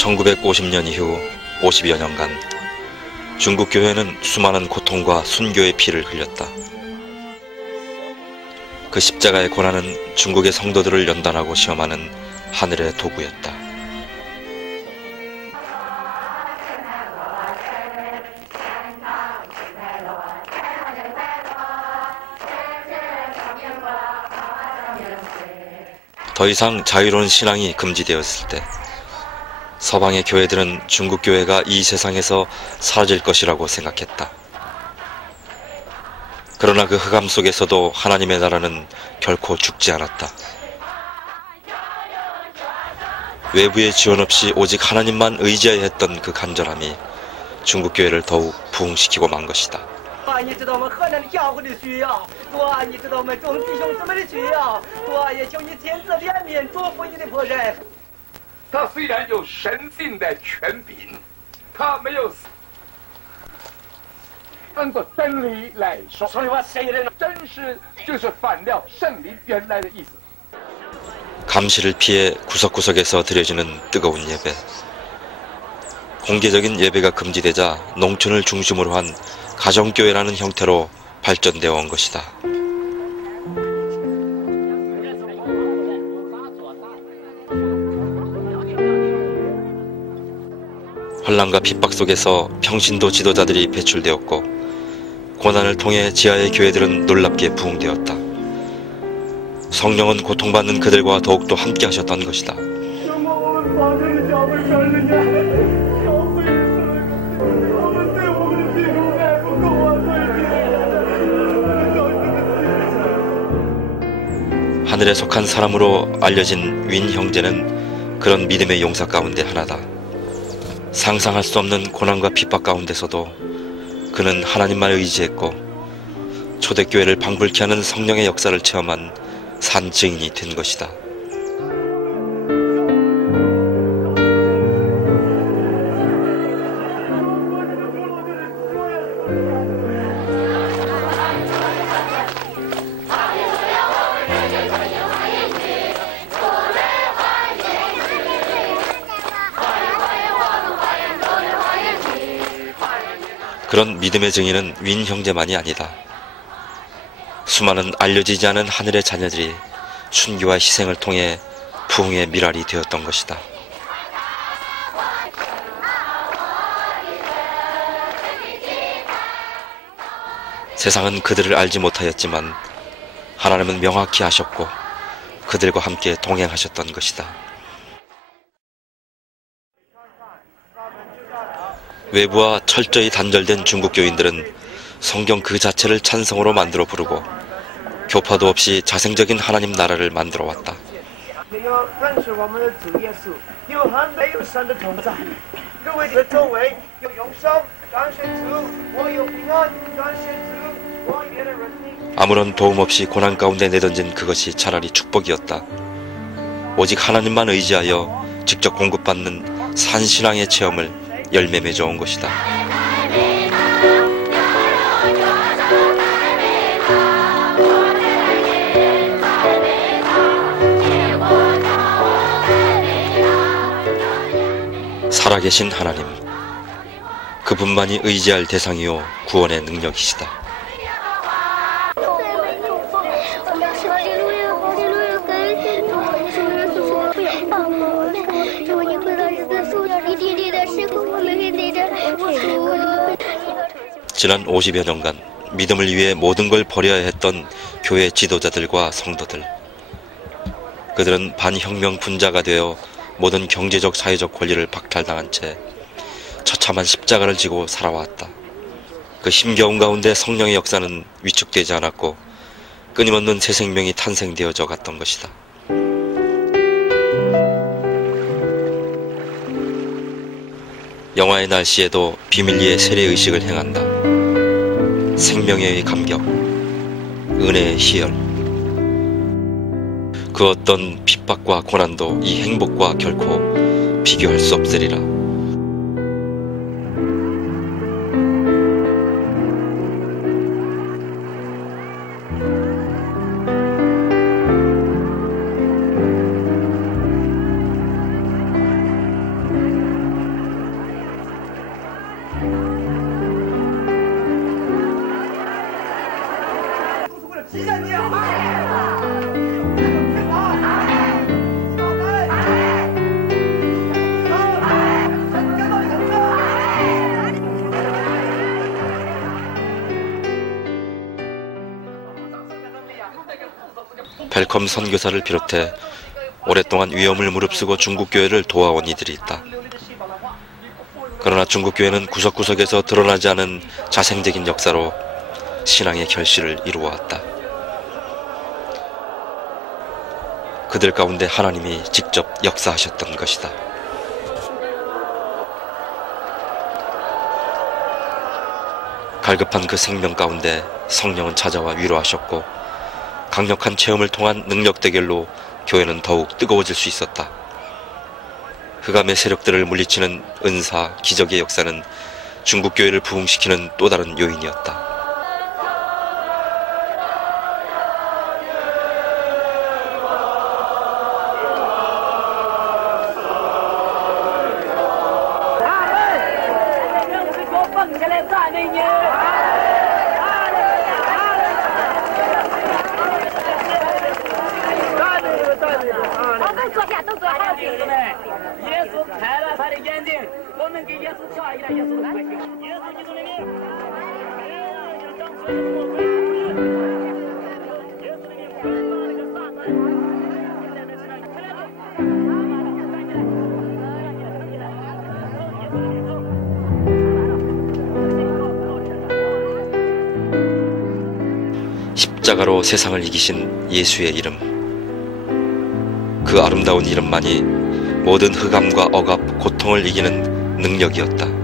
1950년 이후 50여 년간 중국 교회는 수많은 고통과 순교의 피를 흘렸다. 그 십자가의 고난은 중국의 성도들을 연단하고 시험하는 하늘의 도구였다. 더 이상 자유로운 신앙이 금지되었을 때 서방의 교회들은 중국 교회가 이 세상에서 사라질 것이라고 생각했다. 그러나 그 흑암 속에서도 하나님의 나라는 결코 죽지 않았다. 외부의 지원 없이 오직 하나님만 의지해야 했던 그 간절함이 중국 교회를 더욱 부흥시키고 만 것이다. 감시를 피해 구석구석에서 드려지는 뜨거운 예배. 공개적인 예배가 금지되자 농촌을 중심으로 한 가정교회라는 형태로 발전되어 온 것이다. 혼란과 핍박 속에서 평신도 지도자들이 배출되었고 고난을 통해 지하의 교회들은 놀랍게 부흥되었다. 성령은 고통받는 그들과 더욱더 함께 하셨던 것이다. 하늘에 속한 사람으로 알려진 윈 형제는 그런 믿음의 용사 가운데 하나다. 상상할 수 없는 고난과 핍박 가운데서도 그는 하나님만 의지했고 초대교회를 방불케 하는 성령의 역사를 체험한 산 증인이 된 것이다. 그런 믿음의 증인은 윈 형제만이 아니다. 수많은 알려지지 않은 하늘의 자녀들이 순교와 희생을 통해 부흥의 미랄이 되었던 것이다. 세상은 그들을 알지 못하였지만 하나님은 명확히 아셨고 그들과 함께 동행하셨던 것이다. 외부와 철저히 단절된 중국 교인들은 성경 그 자체를 찬성으로 만들어 부르고 교파도 없이 자생적인 하나님 나라를 만들어 왔다. 아무런 도움 없이 고난 가운데 내던진 그것이 차라리 축복이었다. 오직 하나님만 의지하여 직접 공급받는 산신앙의 체험을 열매 맺어 온 것이다. 살아계신 하나님, 그분만이 의지할 대상이요 구원의 능력이시다. 지난 50여 년간 믿음을 위해 모든 걸 버려야 했던 교회 지도자들과 성도들. 그들은 반혁명 분자가 되어 모든 경제적 사회적 권리를 박탈당한 채 처참한 십자가를 지고 살아왔다. 그 힘겨운 가운데 성령의 역사는 위축되지 않았고 끊임없는 새 생명이 탄생되어져 갔던 것이다. 영화의 날씨에도 비밀리에 세례의식을 행한다. 생명의 감격, 은혜의 희열. 그 어떤 핍박과 고난도 이 행복과 결코 비교할 수 없으리라. 웰컴 선교사를 비롯해 오랫동안 위험을 무릅쓰고 중국교회를 도와온 이들이 있다. 그러나 중국교회는 구석구석에서 드러나지 않은 자생적인 역사로 신앙의 결실을 이루어왔다. 그들 가운데 하나님이 직접 역사하셨던 것이다. 갈급한 그 생명 가운데 성령은 찾아와 위로하셨고 강력한 체험을 통한 능력 대결로 교회는 더욱 뜨거워질 수 있었다. 흑암의 세력들을 물리치는 은사, 기적의 역사는 중국교회를 부흥시키는 또 다른 요인이었다. 십자가로 세상을 이기신 예수의 이름, 그 아름다운 이름만이 모든 흑암과 억압, 고통을 이기는 능력이었다.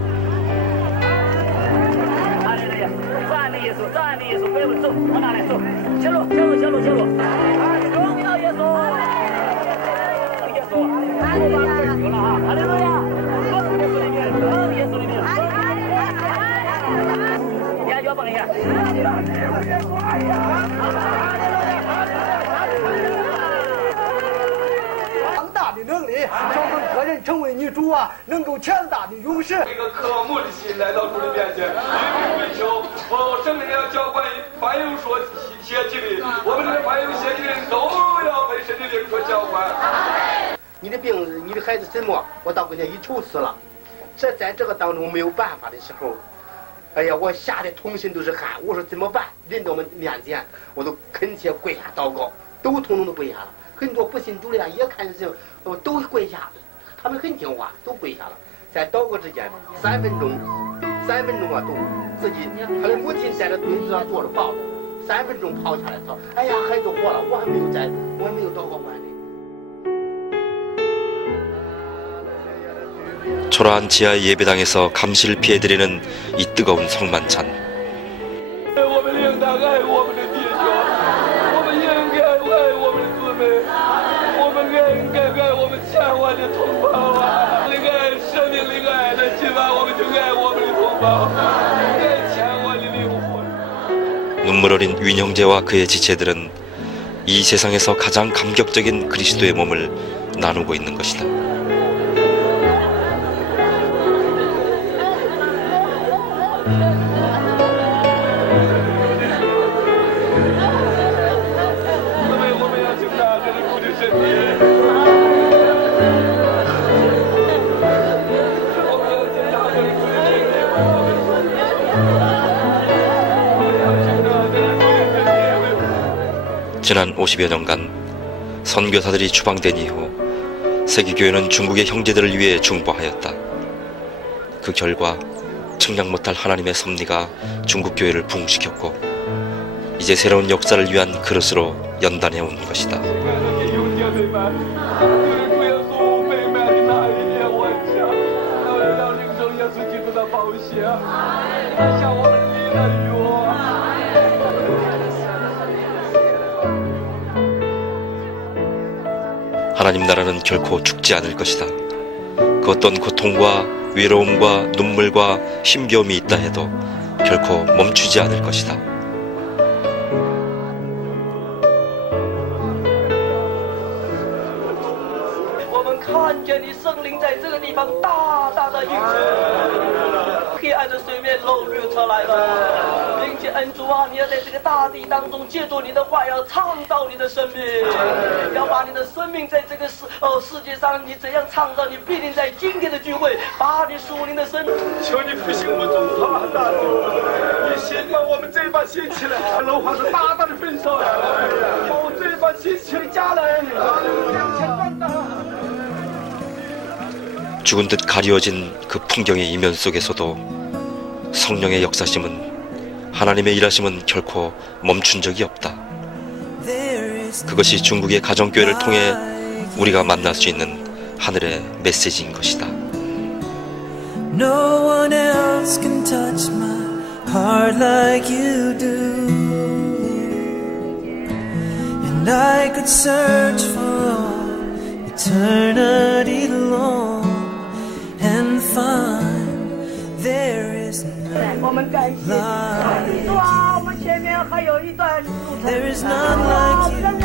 你的病，你的孩子怎么？我到跟前一愁死了。这在这个当中没有办法的时候，哎呀，我吓得通心都是汗。我说怎么办？临到我们面前，我都恳切跪下祷告，都统统都跪下了。很多不信主的也看见，都跪下，他们很听话，都跪下了。在祷告之间，3分钟啊，都自己他的母亲在这墩子上坐着抱着，3分钟跑下来，说：“哎呀，孩子活了，我还没有祷告完呢。” 초라한 지하 예배당에서 감시를 피해드리는 이 뜨거운 성만찬. 눈물 어린 윈 형제와 그의 지체들은 이 세상에서 가장 감격적인 그리스도의 몸을 나누고 있는 것이다. 지난 50여 년간 선교사들이 추방된 이후 세계교회는 중국의 형제들을 위해 중보하였다. 그 결과 측량 못할 하나님의 섭리가 중국교회를 부흥시켰고 이제 새로운 역사를 위한 그릇으로 연단해 온 것이다. 하나님 나라는 결코 죽지 않을 것이다. 그 어떤 고통과 외로움과 눈물과 힘겨움이 있다 해도 결코 멈추지 않을 것이다. 我们看见你圣灵在这个地方大大的运行，黑暗的水面露日出来了，并且恩主啊，你要在这个大地当中借助你的话，要创造你的生命，要把你的生命在这个世界上，你怎样创造，你必定在今天的聚会把你属灵的生命。求你复兴我们中华大地，你先把我们这一把掀起来，楼房是大大的焚烧，把我这一把。 죽은 듯 가리워진 그 풍경의 이면 속에서도 성령의 역사심은, 하나님의 일하심은 결코 멈춘 적이 없다. 그것이 중국의 가정교회를 통해 우리가 만날 수 있는 하늘의 메시지인 것이다. No one else can touch my heart like you do. And I could search for all eternity long and find there is none like you. There is none like you. There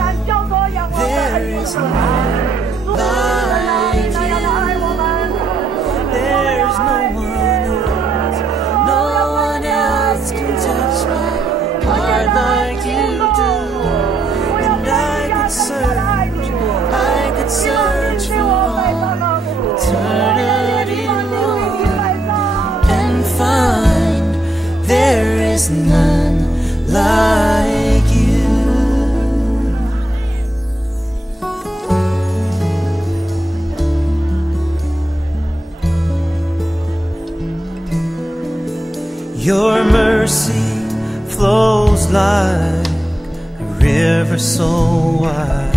is none like you. There's no one else can touch my heart like you do. And I could search for all eternity long and find there is none like you. Your mercy flows like a river so wide,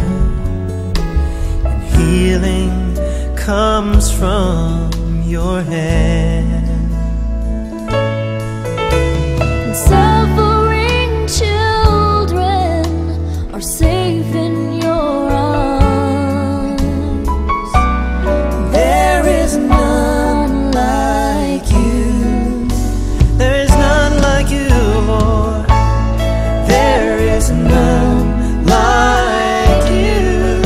and healing comes from your hand. Suffering children are safe in your arms. There is none like you. There is none like you, Lord. There is none like you.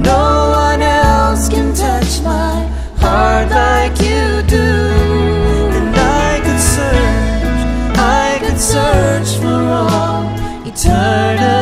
No one else can touch my heart like you do. And I could search for all eternity.